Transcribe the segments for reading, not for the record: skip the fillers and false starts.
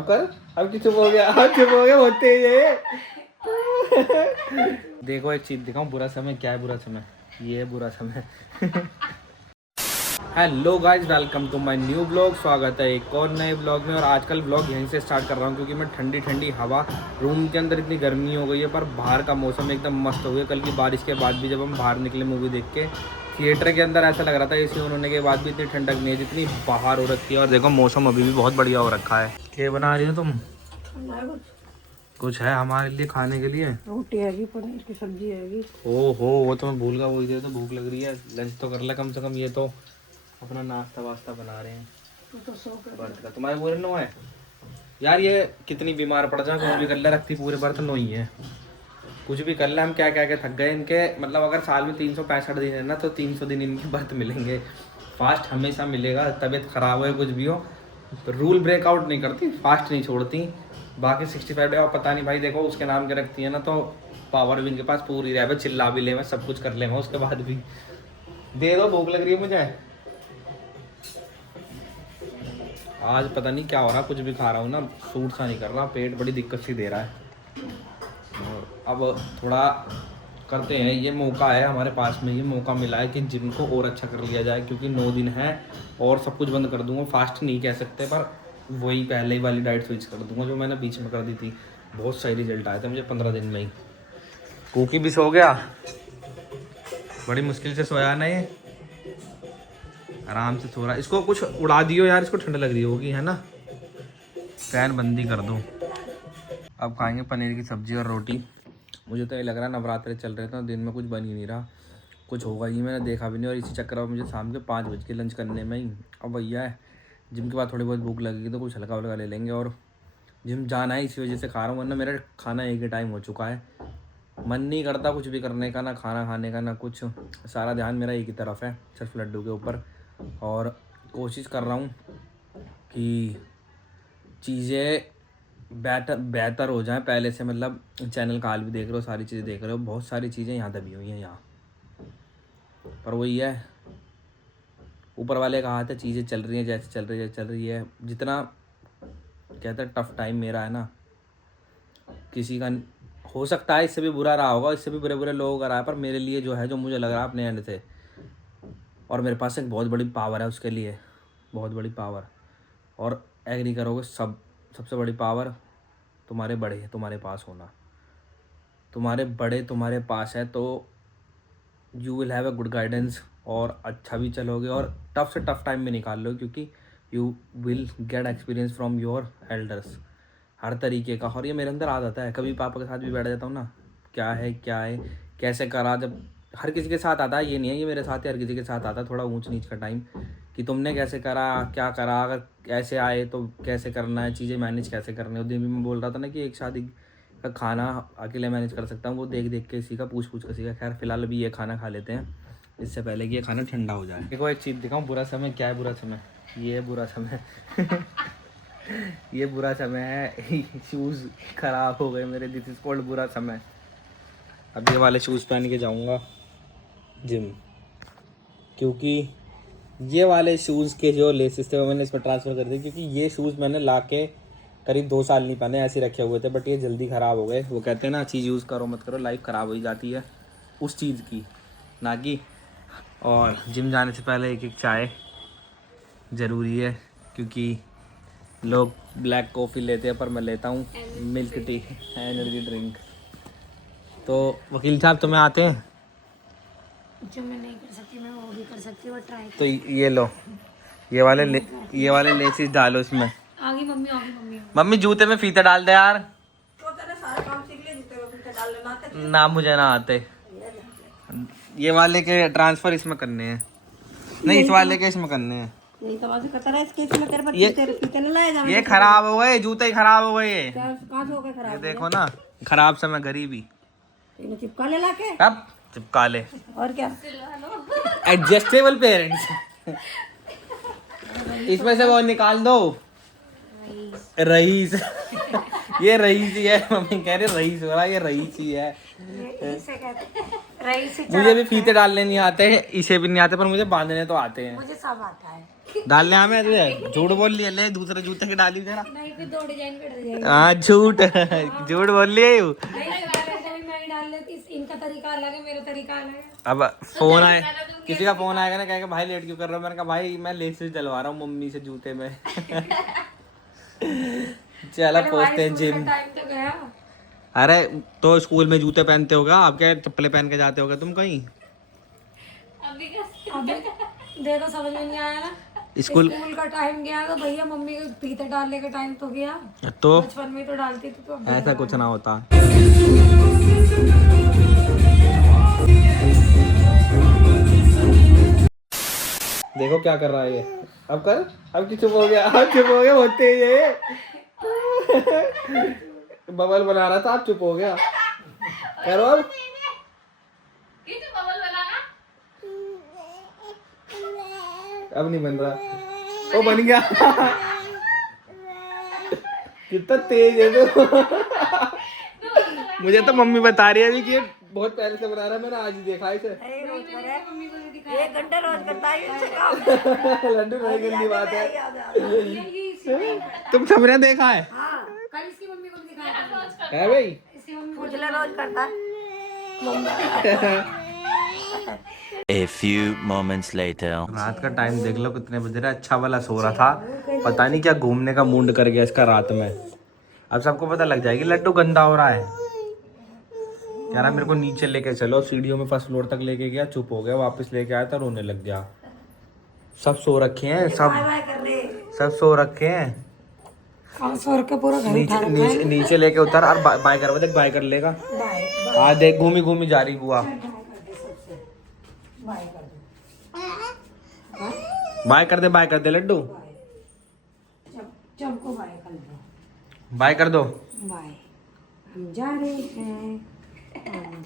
कर अब कि चुप हो गया, चुप हो गया, होते ये। देखो एक चीज दिखाऊं, बुरा समय क्या है। बुरा समय ये है, बुरा समय। Hello guys, welcome to my new blog. स्वागत है एक और नए ब्लॉग में। और आजकल ब्लॉग यहीं से स्टार्ट कर रहा हूँ क्योंकि मैं ठंडी ठंडी हवा, रूम के अंदर इतनी गर्मी हो गई है पर बाहर का मौसम एकदम मस्त हो गया। कल की बारिश के बाद भी जब हम बाहर निकले मूवी देख के, थिएटर के अंदर ऐसा लग रहा था एसी ऑन होने के बाद भी इतनी ठंडक नहीं है जितनी बाहर हो रखी है। और देखो मौसम अभी भी बहुत बढ़िया हो रखा है। क्या बना रही हो तुम? कुछ है हमारे लिए खाने के लिए? रोटी है, पनीर की सब्जी है। ओहो, वो तो मैं भूल गया, वही दे तो भूख लग रही है। लंच तो कर ले कम से कम, ये तो अपना नाश्ता वास्ता बना रहे हैं। तो बर्थ का तुम्हारे पूरे 9 है यार। ये कितनी बीमार पड़ जाए, कुछ भी कर ले रखती पूरे बर्थ 9 ही है। कुछ भी कर ले, हम क्या क्या क्या थक गए इनके। मतलब अगर साल में 365 दिन है ना, तो 300 दिन इनके बर्थ मिलेंगे। फास्ट हमेशा मिलेगा, तबीयत खराब हो कुछ भी हो, तो रूल ब्रेकआउट नहीं करती, फास्ट नहीं छोड़ती। बाकी 65 डे और पता नहीं भाई, देखो उसके नाम के रखती है ना, तो पावर भी इनके पास पूरी रहे, चिल्ला भी ले, मैं सब कुछ कर ले, मैं उसके बाद भी। दे दो, भूख लग रही है मुझे। आज पता नहीं क्या हो रहा, कुछ भी खा रहा हूँ ना, सूट सा नहीं कर रहा, पेट बड़ी दिक्कत सी दे रहा है। और अब थोड़ा करते हैं, ये मौका है हमारे पास में, ये मौका मिला है कि जिम को और अच्छा कर लिया जाए, क्योंकि 9 दिन है और सब कुछ बंद कर दूंगा। फास्ट नहीं कह सकते, पर वही पहले ही वाली डाइट स्विच कर दूंगा जो मैंने बीच में कर दी थी। बहुत सही रिजल्ट आए थे मुझे 15 दिन में ही। कुकी भी सो गया, बड़ी मुश्किल से सोया ना ये, आराम से सो रहा। इसको कुछ उड़ा दियो यार, इसको ठंड लग रही होगी, है ना। फैन बंदी कर दो। अब खाएंगे पनीर की सब्जी और रोटी। मुझे तो ये लग रहा है नवरात्रे चल रहे थे, दिन में कुछ बन ही नहीं रहा, कुछ होगा ही मैंने देखा भी नहीं। और इसी चक्कर में मुझे शाम के 5 बज के लंच करने में ही। अब भैया है, जिम के बाद थोड़ी बहुत भूख लगेगी तो कुछ हल्का हल्का ले लेंगे। और जिम जाना है इसी वजह से खा रहा हूँ, वरना मेरा खाना एक ही टाइम हो चुका है। मन नहीं करता कुछ भी करने का, ना खाना खाने का ना कुछ। सारा ध्यान मेरा एक ही तरफ है, सिर्फ लड्डू के ऊपर। और कोशिश कर रहा हूँ कि चीज़ें बेहतर हो जाए पहले से। मतलब चैनल का हाल भी देख रहे हो, सारी चीज़ें देख रहे हो, बहुत सारी चीज़ें यहाँ दबी हुई हैं यहाँ। पर वही है, ऊपर वाले का हाथ है, चीज़ें चल रही हैं जैसे चल रही है। जितना कहते हैं टफ टाइम मेरा है ना, किसी का हो सकता है इससे भी बुरा रहा होगा, इससे भी बुरे बुरे लोगों का रहा है, पर मेरे लिए जो है, जो मुझे लग रहा है अपने एंड से, और मेरे पास एक बहुत बड़ी पावर है उसके लिए, बहुत बड़ी पावर। और एग्री करोगे, सबसे बड़ी पावर तुम्हारे बड़े है, तुम्हारे पास होना। तुम्हारे बड़े तुम्हारे पास है तो you will have a good guidance, और अच्छा भी चलोगे और टफ से टफ टाइम भी निकाल लो, क्योंकि you will get experience from your elders हर तरीके का। और ये मेरे अंदर आ जाता है, कभी पापा के साथ भी बैठ जाता हूँ ना, क्या है कैसे करा, जब हर किसी के साथ आता है, ये नहीं है ये मेरे साथ ही हर किसी के साथ आता है। थोड़ा ऊंच नीच का टाइम कि तुमने कैसे करा, क्या करा, अगर ऐसे आए तो कैसे करना है, चीज़ें मैनेज कैसे करनी है। उस दिन भी मैं बोल रहा था ना कि एक शादी का खाना अकेले मैनेज कर सकता हूँ, वो देख देख के सीखा, पूछ पूछ के सीखा। खैर फिलहाल अभी ये खाना खा लेते हैं, इससे पहले कि ये खाना ठंडा हो जाए। देखो एक चीज़ दिखाऊँ, बुरा समय क्या है। बुरा समय ये है, बुरा समय। ये बुरा समय है। शूज़ खराब हो गए मेरे, दिस इज कॉल्ड बुरा समय। अब ये वाले शूज़ पहन के जाऊंगा जिम, क्योंकि ये वाले शूज़ के जो लेसेस थे वो मैंने इसमें ट्रांसफ़र कर दिए, क्योंकि ये शूज़ मैंने ला के करीब 2 साल नहीं पहने, ऐसे रखे हुए थे, बट ये जल्दी ख़राब हो गए। वो कहते हैं ना, चीज़ यूज़ करो मत करो, लाइफ ख़राब हो ही जाती है उस चीज़ की, ना कि। और जिम जाने से पहले एक चाय ज़रूरी है, क्योंकि लोग ब्लैक कॉफ़ी लेते हैं पर मैं लेता हूँ मिल्क टी, एनर्जी ड्रिंक। तो वकील साहब तुम्हें आते हैं? जो मैं नहीं कर सकती मैं वो भी कर सकती हूँ, ट्राई। तो ये लो, ये वाले लेसिस डालो इसमें। आगे मम्मी, आगे मम्मी। मम्मी जूते में फीता डाल दे यार। तो तेरे सारे काम सीख लिए, जूते में फीता डाल लेना आते? ना मुझे ना आते। ये वाले के ट्रांसफर इसमें करने हैं, नहीं इस वाले के इसमें करने हैं। यही तो बात करता रहा, इसके इसमें तेरे बच्चे तेरे फीते नहीं लाए जाने। ये खराब हो गए, जूते ही खराब हो गए ये। कहाँ से हो गए खराब? ये देखो ना, खराब समय गरीबी। इन्हें चिपका ले लाके। अब चिपका ले, और क्या? Adjustable parents. इसमें से वो निकाल दो, रईस। ये रईस ही है, मम्मी कह रही रईस हो रहा, ये रईस ही है। मुझे भी फीते डालने नहीं आते, इसे भी नहीं आते, पर मुझे बांधने तो आते हैं। मुझे सब आता है। डालने हमें तुझे झूठ बोल लिया, ले दूसरे जूते के डाली जरा। नहीं फिर 2 डिजाइन कट जाएंगे। हाँ झूठ झूठ बोल लिया यू। नहीं मैं ही डाल लेती, इनका तरीका अलग है, मेरा तरीका अलग है। अब फोन आए, किसी का फोन आएगा ना, कहेगा भाई लेट क्यों कर रहा हो, मैंने कहा भाई मैं लेसेस डलवा रहा हूँ मम्मी से जूते में। चलो पहुंचते हैं जिम। टाइम तो गया। अरे तो स्कूल में जूते पहनते होगा, आप क्या चप्पलें पहन के जाते होगा तुम कहीं? अभी देखो समझ में नहीं आया ना, स्कूल स्कूल का टाइम गया तो भैया मम्मी के फीते डालने का टाइम तो गया। तो बचपन में तो डालती थी, तो अब ऐसा कुछ ना होता। देखो क्या कर रहा है ये, अब कर, अब चुप हो गया, अब चुप हो गया, होते ही ये बबल बना रहा था, अब चुप हो गया। करो अब। अब नहीं बन रहा, ओ बन गया। कितना तेज है तो। मुझे तो मम्मी बता रही है अभी कि ये बहुत पहले से बना रहा है, मैंने आज ही देखा इसे। 1 घंटा रोज करता है। लड्डू नहीं गंदी बात है। तुम सबने देखा है? हाँ, कल इसकी मम्मी को भी दिखाया है भाई? इसकी मम्मी पूछले रोज करता है। A few moments later. रात का टाइम देख लो कितने बजे रहा, अच्छा वाला सो रहा था, पता नहीं क्या घूमने का मूड कर गया इसका रात में। अब सबको पता लग जाएगी लड्डू गंदा हो रहा है। कह रहा मेरे को नीचे लेके चलो, सीढ़ियों में फर्स्ट फ्लोर तक लेके गया, चुप हो गया, वापस लेके आया था, रोने लग गया। सब सो रखे हैं, सब सो रखे हैं। पूरा घर नीचे नीचे नीचे लेके उतर और बाय कर, देख बाय कर लेगा। हाँ देख घूमी घूमी जा रही बुआ। बाय कर दे लड्डू, सबको बाय कर दो, बाय कर दो। बाय। हम जा रहे हैं,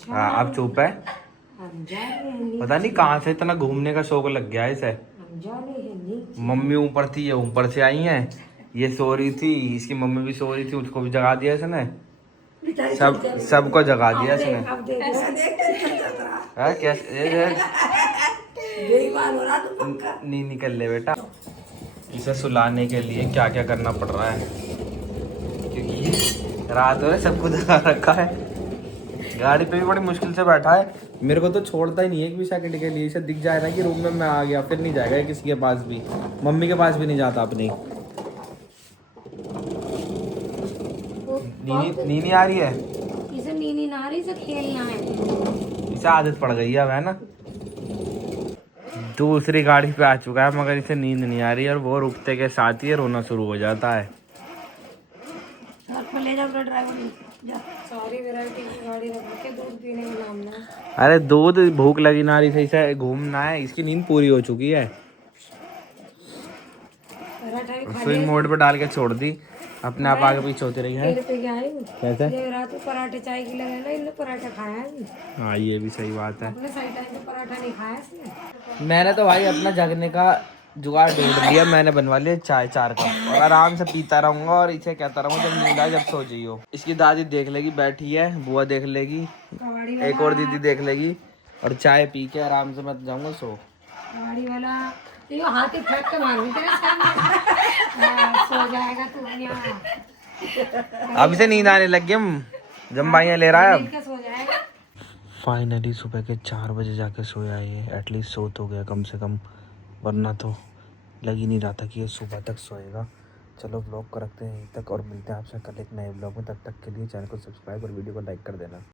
हाँ अब चुप है। हम जा रहे हैं, पता नहीं कहाँ से इतना घूमने का शौक लग गया है इसे। हम जा रहे हैं नीचे। मम्मी ऊपर थी, ये ऊपर से आई हैं, ये सो रही थी, इसकी मम्मी भी सो रही थी, उसको भी जगा दिया इसने, सबको जगा दिया इसने। अब देख हाँ कैसे बेईमान हो रहा तू पक्का। नहीं निकल ले बेटा। इसे सुलाने के लिए क्या क्या करना पड़ रहा है, क्योंकि रात में सबको जगा रखा है। गाड़ी पे भी बड़ी मुश्किल से बैठा है, मेरे को तो छोड़ता ही नहीं है एक भी सेकंड के लिए। इसे दिख जाए ना कि रूम में मैं आ गया, फिर नहीं जाएगा किसी के पास भी, मम्मी के पास भी नहीं जाता अपनी। नीनी आ रही है, इसे नीनी नारी से खेलना है। इसे आदत पड़ गई है अब, है ना। दूसरी गाड़ी पे आ चुका है मगर इसे नींद नहीं आ रही है, और वो रुकते के साथ ही रोना शुरू हो जाता है। ले जाओ अपना ड्राइवर, सारी वैरायटी की गाड़ी रख के दूध पीने का नाम ना। अरे दूध भूख लगी ना रही, सही से घूमना है, इसकी नींद पूरी हो चुकी है। स्विंग मोड पे डाल के छोड़ दी, अपने आप आगे पीछे होती रही है। कैसे रात में पराठे चाय की लगे ना, इनने पराठा खाया है। हाँ ये भी सही बात है, अपने सही टाइम पे पराठा नहीं खाया इसने। मैंने तो भाई अपना जगने का जुगाड़ ढूंढ लिया, मैंने बनवा लिया चाय 4 कप, और आराम से पीता रहूंगा और इसे कहता रहूंगा जब नींद आए जब सो जाइयो। इसकी दादी देख लेगी बैठी है, बुआ देख लेगी, एक और दीदी देख लेगी, और चाय पी के आराम से मैं जाऊंगा सो। गाड़ी वाला ये हाथ ही फेंक के मार देते हैं सामने। सो जाएगा तू यहाँ। अब इसे नींद आने लग गई, जम्बाइयाँ ले रहा है अब। सो जाएगा। फाइनली सुबह के 4 बजे जाके सोया ये, एटलीस्ट सो तो गया कम से कम, वरना तो लग ही नहीं रहा था कि ये सुबह तक सोएगा। चलो ब्लॉग को रखते हैं यहीं तक और मिलते हैं आपसे कल एक नए ब्लॉग में, तब तक के लिए चैनल को सब्सक्राइब और वीडियो को लाइक कर देना।